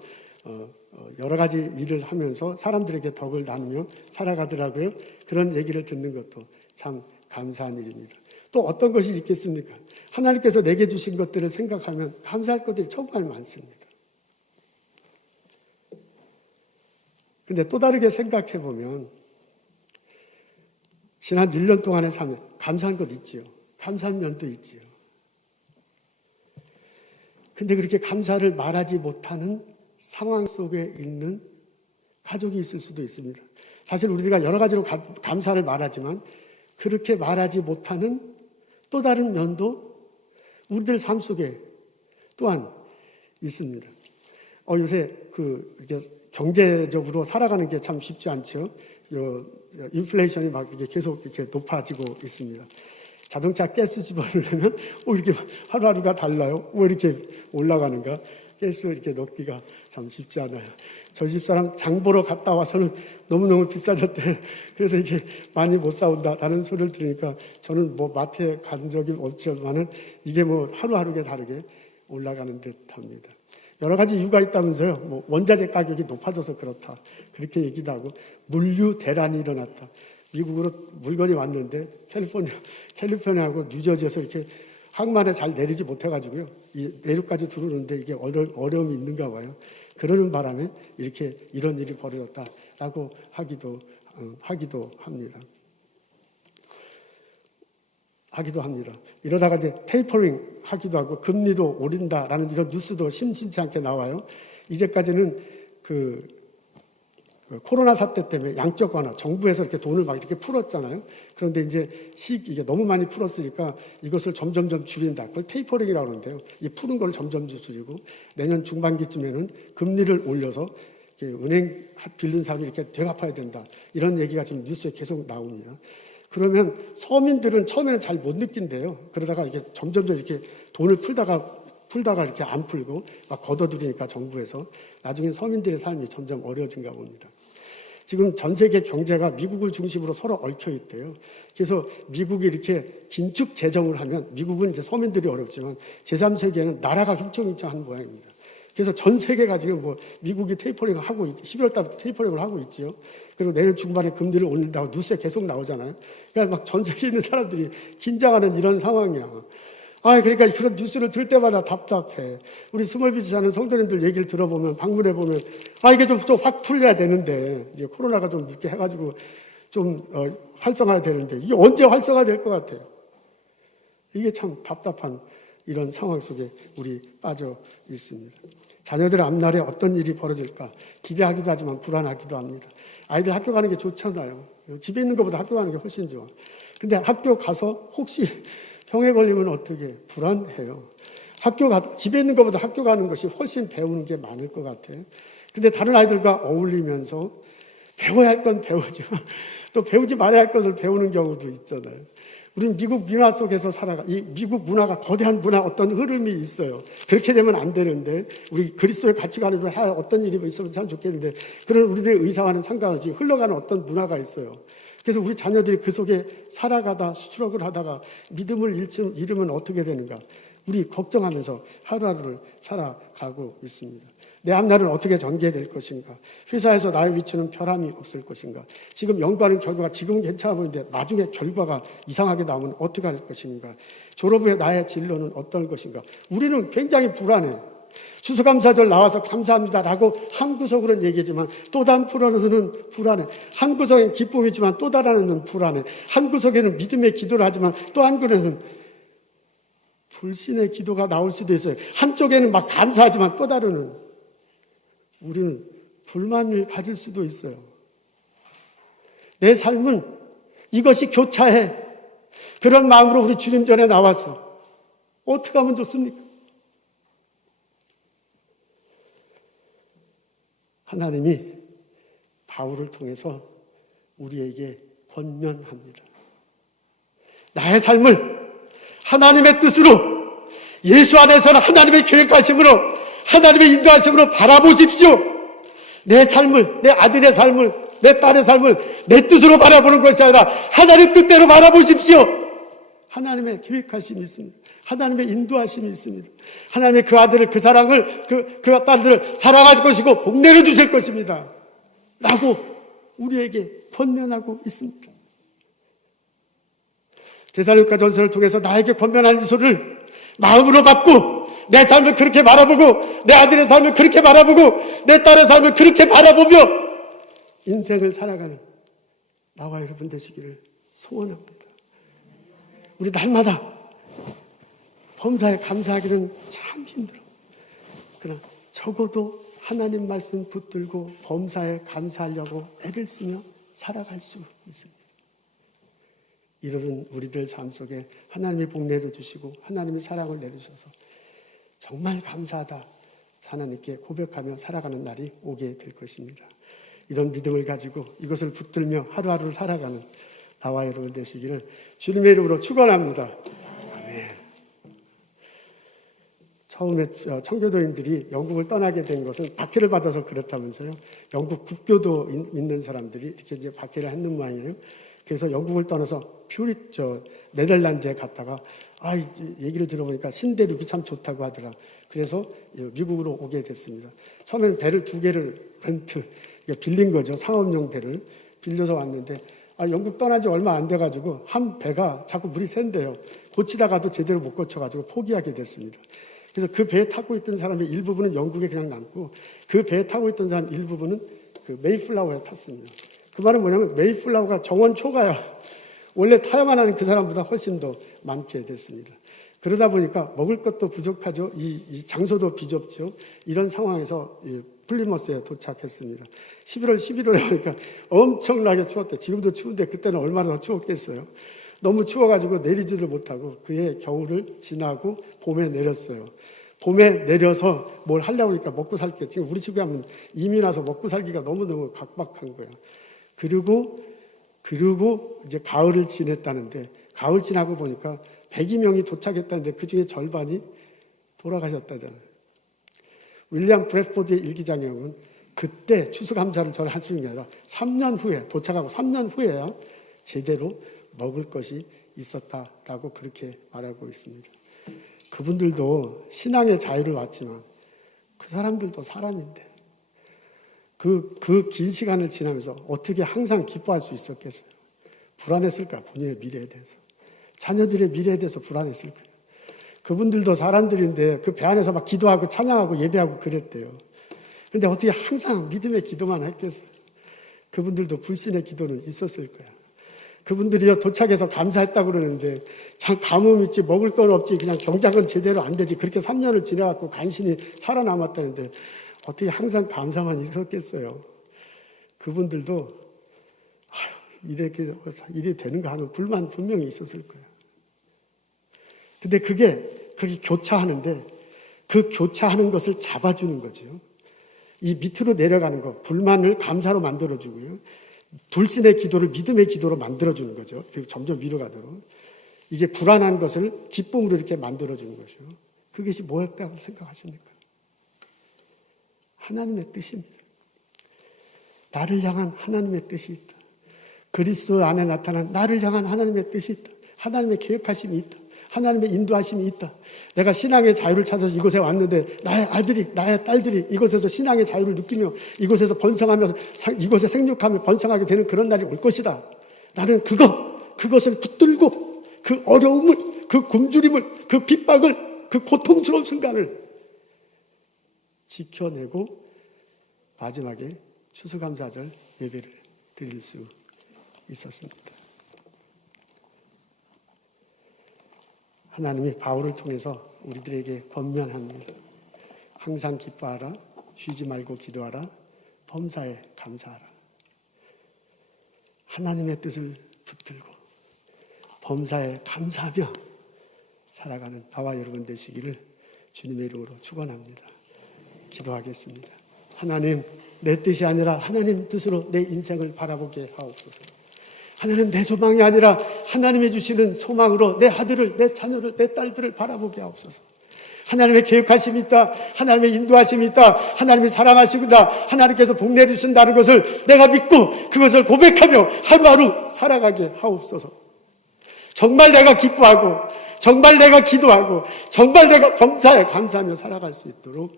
여러 가지 일을 하면서 사람들에게 덕을 나누며 살아가더라고요. 그런 얘기를 듣는 것도 참 감사한 일입니다. 또 어떤 것이 있겠습니까? 하나님께서 내게 주신 것들을 생각하면 감사할 것들이 정말 많습니다. 근데 또 다르게 생각해 보면 지난 1년 동안의 삶에 감사한 것 있지요. 감사한 면도 있지요. 근데 그렇게 감사를 말하지 못하는 상황 속에 있는 가족이 있을 수도 있습니다. 사실 우리가 여러 가지로 감사를 말하지만 그렇게 말하지 못하는 또 다른 면도 우리들 삶 속에 또한 있습니다. 요새 이렇게 경제적으로 살아가는 게 참 쉽지 않죠. 인플레이션이 막 이게 계속 이렇게 높아지고 있습니다. 자동차 가스 집어넣으려면 이렇게 하루하루가 달라요. 이렇게 올라가는가? 가스 이렇게 넣기가 참 쉽지 않아요. 저 집사람 장 보러 갔다 와서는 너무너무 비싸졌대. 그래서 이게 많이 못 사온다라는 소리를 들으니까 저는 마트에 간 적이 없지만은 이게 하루하루가 다르게 올라가는 듯 합니다. 여러 가지 이유가 있다면서요. 원자재 가격이 높아져서 그렇다. 그렇게 얘기도 하고 물류 대란이 일어났다. 미국으로 물건이 왔는데 캘리포니아하고 뉴저지에서 이렇게 항만에 잘 내리지 못해가지고요. 이 내륙까지 들어오는데 이게 어려움이 있는가 봐요. 그러는 바람에 이런 일이 벌어졌다라고 하기도 합니다. 이러다가 이제 테이퍼링 하기도 하고 금리도 오른다라는 이런 뉴스도 심심치 않게 나와요. 이제까지는 코로나 사태 때문에 양적 완화, 정부에서 이렇게 돈을 막 이렇게 풀었잖아요. 그런데 이제 이게 너무 많이 풀었으니까 이것을 점점점 줄인다. 그걸 테이퍼링이라고 하는데요. 이 푸는 걸 점점 줄이고 내년 중반기쯤에는 금리를 올려서 은행 빌린 사람이 이렇게 되갚아야 된다. 이런 얘기가 지금 뉴스에 계속 나옵니다. 그러면 서민들은 처음에는 잘 못 느낀대요. 그러다가 이게 점점점 이렇게 돈을 풀다가 이렇게 안 풀고 막 걷어들이니까 정부에서 나중에 서민들의 삶이 점점 어려워진가 봅니다. 지금 전 세계 경제가 미국을 중심으로 서로 얽혀 있대요. 그래서 미국이 이렇게 긴축 재정을 하면 미국은 이제 서민들이 어렵지만 제3세계는 나라가 휘청휘청하는 모양입니다. 그래서 전 세계가 지금 미국이 테이퍼링을 하고 11월 달부터 테이퍼링을 하고 있지요. 그리고 내년 중반에 금리를 올린다고 뉴스에 계속 나오잖아요. 그러니까 막 전 세계에 있는 사람들이 긴장하는 이런 상황이야. 그러니까 그런 뉴스를 들 때마다 답답해. 우리 스몰비즈 사는 성도님들 얘기를 들어보면, 방문해보면, 이게 좀 확 풀려야 되는데, 이제 코로나가 좀 이렇게 해가지고 좀, 활성화 되는데, 이게 언제 활성화 될 것 같아요? 이게 참 답답한 이런 상황 속에 우리 빠져 있습니다. 자녀들의 앞날에 어떤 일이 벌어질까 기대하기도 하지만 불안하기도 합니다. 아이들 학교 가는 게 좋잖아요. 집에 있는 것보다 학교 가는 게 훨씬 좋아. 근데 학교 가서 혹시 병에 걸리면 어떻게 불안해요. 집에 있는 것보다 학교 가는 것이 훨씬 배우는 게 많을 것 같아요. 근데 다른 아이들과 어울리면서 배워야 할 건 배우지만 또 배우지 말아야 할 것을 배우는 경우도 있잖아요. 우리는 미국 문화 속에서 이 미국 문화가 거대한 문화 어떤 흐름이 있어요. 그렇게 되면 안 되는데, 우리 그리스도의 가치관으로 할 어떤 일이 있으면 참 좋겠는데, 그런 우리들의 의사와는 상관없이 흘러가는 어떤 문화가 있어요. 그래서 우리 자녀들이 그 속에 살아가다 스트럭을 하다가 믿음을 잃으면 어떻게 되는가? 우리 걱정하면서 하루하루를 살아가고 있습니다. 내 앞날은 어떻게 전개될 것인가? 회사에서 나의 위치는 변함이 없을 것인가? 지금 연구하는 결과가 지금은 괜찮아 보이는데 나중에 결과가 이상하게 나오면 어떻게 할 것인가? 졸업 후에 나의 진로는 어떨 것인가? 우리는 굉장히 불안해. 추수감사절 나와서 감사합니다라고 한 구석으로는 얘기하지만 또 다른 프로는 불안해. 한 구석엔 기쁨이지만 또 다른 하나는 불안해. 한 구석에는 믿음의 기도를 하지만 또 한 구석에는 불신의 기도가 나올 수도 있어요. 한쪽에는 막 감사하지만 또 다른은 우리는 불만을 가질 수도 있어요. 내 삶은 이것이 교차해. 그런 마음으로 우리 주님 전에 나왔어. 어떻게 하면 좋습니까? 하나님이 바울을 통해서 우리에게 권면합니다. 나의 삶을 하나님의 뜻으로, 예수 안에서는 하나님의 계획하심으로, 하나님의 인도하심으로 바라보십시오. 내 삶을, 내 아들의 삶을, 내 딸의 삶을 내 뜻으로 바라보는 것이 아니라 하나님 뜻대로 바라보십시오. 하나님의 계획하심이 있습니다. 하나님의 인도하심이 있습니다. 하나님의 그 아들을, 그 사랑을, 그 딸들을 사랑하실 것이고 복내려 주실 것입니다. 라고 우리에게 권면하고 있습니다. 데살로니가 전서를 통해서 나에게 권면하는 소리를 마음으로 받고 내 삶을 그렇게 바라보고 내 아들의 삶을 그렇게 바라보고 내 딸의 삶을 그렇게 바라보며 인생을 살아가는 나와 여러분 되시기를 소원합니다. 우리 날마다 범사에 감사하기는 참 힘들어. 그러나 적어도 하나님 말씀 붙들고 범사에 감사하려고 애를 쓰며 살아갈 수 있습니다. 이런 우리들 삶 속에 하나님이 복 내려주시고 하나님이 사랑을 내려주셔서 정말 감사하다 하나님께 고백하며 살아가는 날이 오게 될 것입니다. 이런 믿음을 가지고 이것을 붙들며 하루하루를 살아가는 나와 여러분 되시기를 주님의 이름으로 축원합니다. 아멘. 처음에 청교도인들이 영국을 떠나게 된 것은 박해를 받아서 그렇다면서요. 영국 국교도 믿는 사람들이 이렇게 이제 박해를 했는 모양이에요. 그래서 영국을 떠나서 네덜란드에 갔다가 얘기를 들어보니까 신대륙이 참 좋다고 하더라. 그래서 미국으로 오게 됐습니다. 처음에는 배를 2개를 빌린 거죠. 상업용 배를 빌려서 왔는데 영국 떠난 지 얼마 안 돼가지고 한 배가 자꾸 물이 샌대요. 고치다가도 제대로 못 고쳐가지고 포기하게 됐습니다. 그래서 그 배에 타고 있던 사람의 일부분은 영국에 그냥 남고 그 배에 타고 있던 사람 일부분은 그 메이플라워에 탔습니다. 그 말은 뭐냐면 메이플라워가 정원 초가야 원래 타야만 하는 그 사람보다 훨씬 더 많게 됐습니다. 그러다 보니까 먹을 것도 부족하죠. 이 장소도 비좁죠. 이런 상황에서 플리머스에 도착했습니다. 11월에 오니까 엄청나게 추웠대. 지금도 추운데 그때는 얼마나 더 추웠겠어요. 너무 추워가지고 내리지를 못하고 그해 겨울을 지나고 봄에 내렸어요. 봄에 내려서 뭘 하려고 하니까 먹고 살게. 지금 우리 집에 하면 이민 와서 먹고 살기가 너무너무 각박한 거야. 그리고 이제 가을을 지냈다는데 가을 지나고 보니까 100여 명이 도착했다는데 그중에 절반이 돌아가셨다잖아요. 윌리엄 브래포드의 일기장에 보면 그때 추수감사를 저는 할 수 있는 게 아니라 3년 후에 도착하고 3년 후에야 제대로 먹을 것이 있었다라고 그렇게 말하고 있습니다. 그분들도 신앙의 자유를 왔지만 그 사람들도 사람인데 그 긴 시간을 지나면서 어떻게 항상 기뻐할 수 있었겠어요? 불안했을까? 본인의 미래에 대해서. 자녀들의 미래에 대해서 불안했을 거예요. 그분들도 사람들인데 그 배 안에서 막 기도하고 찬양하고 예배하고 그랬대요. 근데 어떻게 항상 믿음의 기도만 했겠어요? 그분들도 불신의 기도는 있었을 거야. 그분들이 도착해서 감사했다고 그러는데 참 가뭄 있지 먹을 건 없지 그냥 경작은 제대로 안 되지 그렇게 3년을 지나갖고 간신히 살아남았다는데 어떻게 항상 감사만 있었겠어요? 그분들도 이렇게 일이 되는가 하는 불만 분명히 있었을 거야. 근데 그게 교차하는데 그 교차하는 것을 잡아주는 거죠. 이 밑으로 내려가는 거, 불만을 감사로 만들어주고요. 불신의 기도를 믿음의 기도로 만들어주는 거죠. 그리고 점점 위로 가도록. 이게 불안한 것을 기쁨으로 이렇게 만들어주는 것이요. 그것이 뭐였다고 생각하십니까? 하나님의 뜻입니다. 나를 향한 하나님의 뜻이 있다. 그리스도 안에 나타난 나를 향한 하나님의 뜻이 있다. 하나님의 계획하심이 있다. 하나님의 인도하심이 있다. 내가 신앙의 자유를 찾아서 이곳에 왔는데 나의 아들이, 나의 딸들이 이곳에서 신앙의 자유를 느끼며 이곳에서 번성하면서 이곳에 생육하며 번성하게 되는 그런 날이 올 것이다. 나는 그것을 붙들고 그 어려움을, 그 굶주림을, 그 핍박을, 그 고통스러운 순간을 지켜내고 마지막에 추수감사절 예배를 드릴 수 있었습니다. 하나님이 바울을 통해서 우리들에게 권면합니다. 항상 기뻐하라, 쉬지 말고 기도하라, 범사에 감사하라. 하나님의 뜻을 붙들고 범사에 감사하며 살아가는 나와 여러분 되시기를 주님의 이름으로 축원합니다. 기도하겠습니다. 하나님, 내 뜻이 아니라 하나님 뜻으로 내 인생을 바라보게 하옵소서. 하나님, 내 소망이 아니라 하나님이 주시는 소망으로 내 아들을, 내 자녀를, 내 딸들을 바라보게 하옵소서. 하나님의 계획하심이 있다. 하나님의 인도하심이 있다. 하나님이 사랑하시구나. 하나님께서 복 내주신다는 것을 내가 믿고 그것을 고백하며 하루하루 살아가게 하옵소서. 정말 내가 기뻐하고 정말 내가 기도하고 정말 내가 범사에 감사하며 살아갈 수 있도록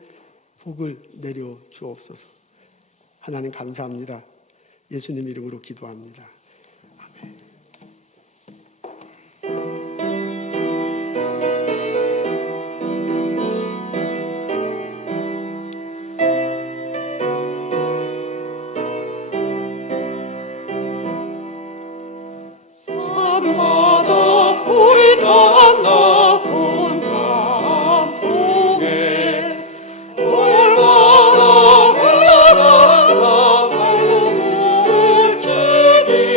복을 내려 주옵소서. 하나님 감사합니다. 예수님 이름으로 기도합니다. 산마다 불이 탔나 본 단풍에 얼마나 흘러간다 맑은 물질이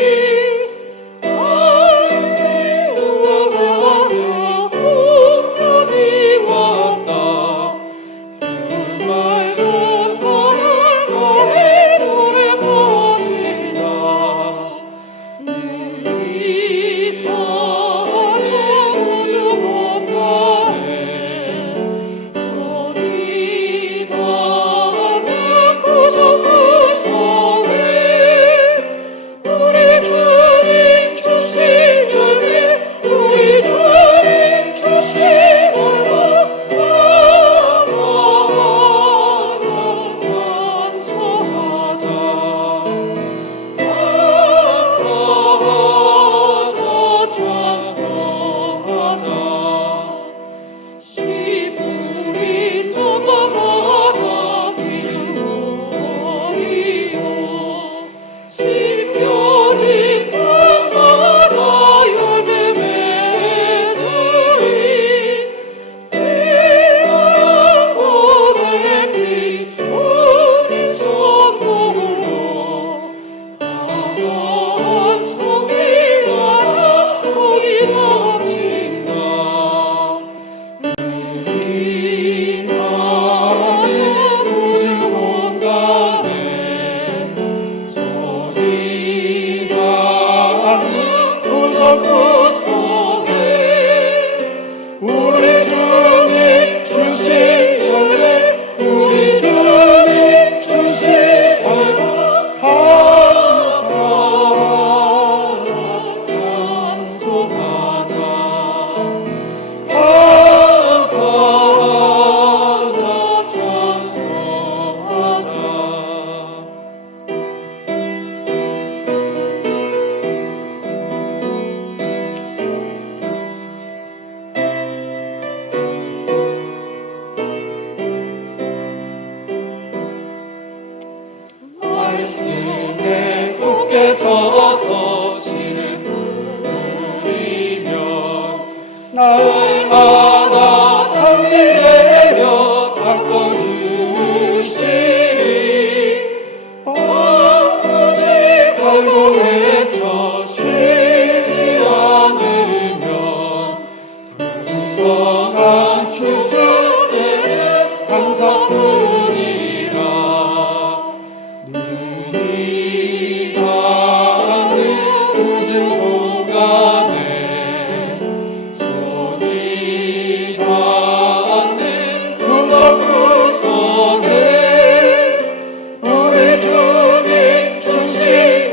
말씀에 굳게 서서 씨를 뿌리면 날마다 함을 내며 바꿔주시리. 오직 알고 외쳐 쉬지 않으면 풍성한 추수에는 감사뿐이라. 눈이 닿는 우주 공간에 손이 닿는 구석구석에 우리 주님 주신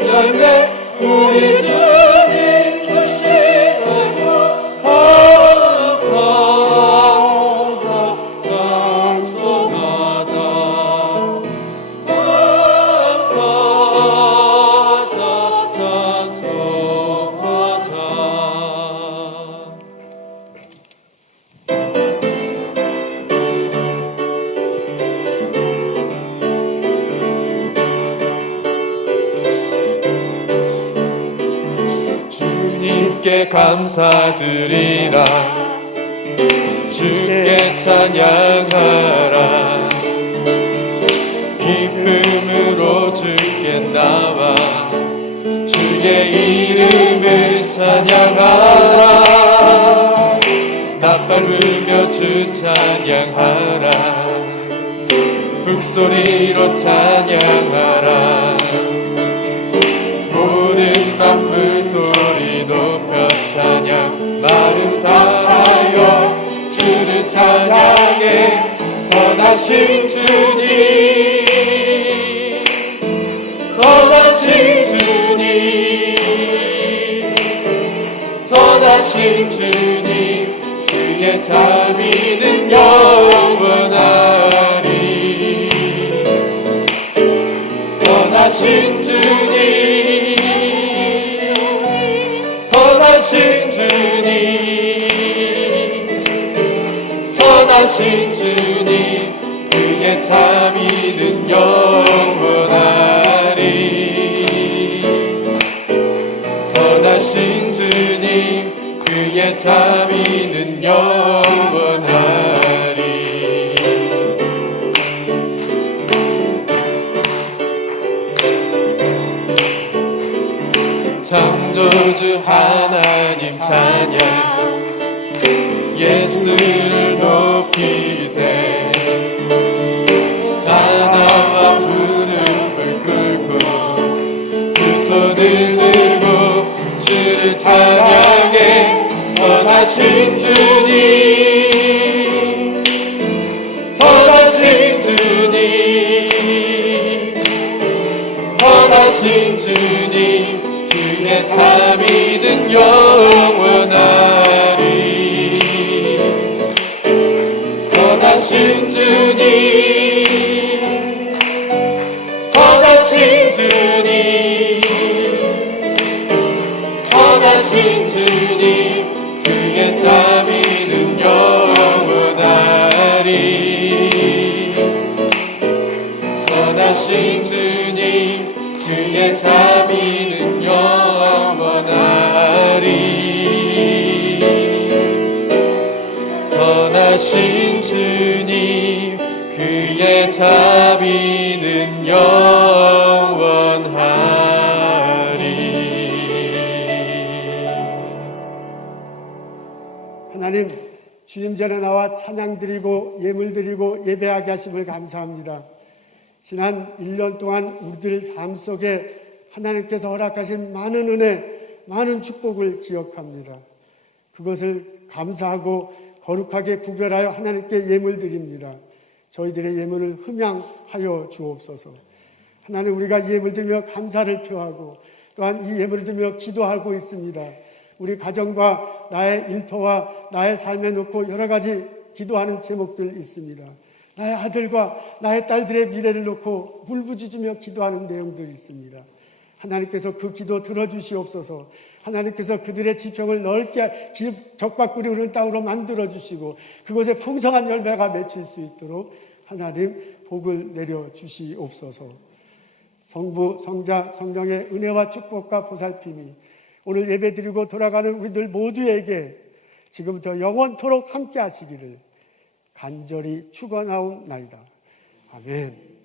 열매, 우리 주님 주신 열매 감사하자, 찬송하자. 감사하자, 찬송하자. 주님께 감사드리라. 주께 찬양하라. 기쁨으로 주께 나와 주의 이름을 찬양하라. 나팔 주 찬양하라. 북소리로 찬양하라. 모든 만물 소리 높여 찬양. 마음 다하여 주를 찬양해. 선하신 주님, 선하신 주님, 선하신 주님, 주의 자비는 영원하리. 선하신 주님, 선하신 주님, 선하신 주님, 그의 자비는 영원하리. 선하신 주님, 그의 자비는 영원하리. 창조주 하나님 찬양. 예수를 높이세. 나와 무릎을 꿇고 두 손을 들고 주를 찬양해. 선하신 주님, 선하신 주님, 선하신 주님, 주의 자비는 영원하리. 선하신 주님, 선하신 주님, 선하신 주님, 그의 자비는 영원하리. 선하신 주님, 그의 자비는 영원하리. 선하신 주님, 그의 자비는 영원하리. 하나님, 주님 전에 나와 찬양 드리고 예물 드리고 예배하게 하심을 감사합니다. 지난 1년 동안 우리들 삶 속에 하나님께서 허락하신 많은 은혜, 많은 축복을 기억합니다. 그것을 감사하고 거룩하게 구별하여 하나님께 예물 드립니다. 저희들의 예물을 흠양하여 주옵소서. 하나님, 우리가 예물 드리며 감사를 표하고 또한 이 예물을 드리며 기도하고 있습니다. 우리 가정과 나의 일터와 나의 삶에 놓고 여러 가지 기도하는 제목들 있습니다. 나의 아들과 나의 딸들의 미래를 놓고 울부짖으며 기도하는 내용들이 있습니다. 하나님께서 그 기도 들어주시옵소서. 하나님께서 그들의 지평을 넓게 적박구리 흐르는 땅으로 만들어주시고 그곳에 풍성한 열매가 맺힐 수 있도록 하나님 복을 내려주시옵소서. 성부, 성자, 성령의 은혜와 축복과 보살핌이 오늘 예배드리고 돌아가는 우리들 모두에게 지금부터 영원토록 함께 하시기를 간절히 축원하옵나이다. 아멘.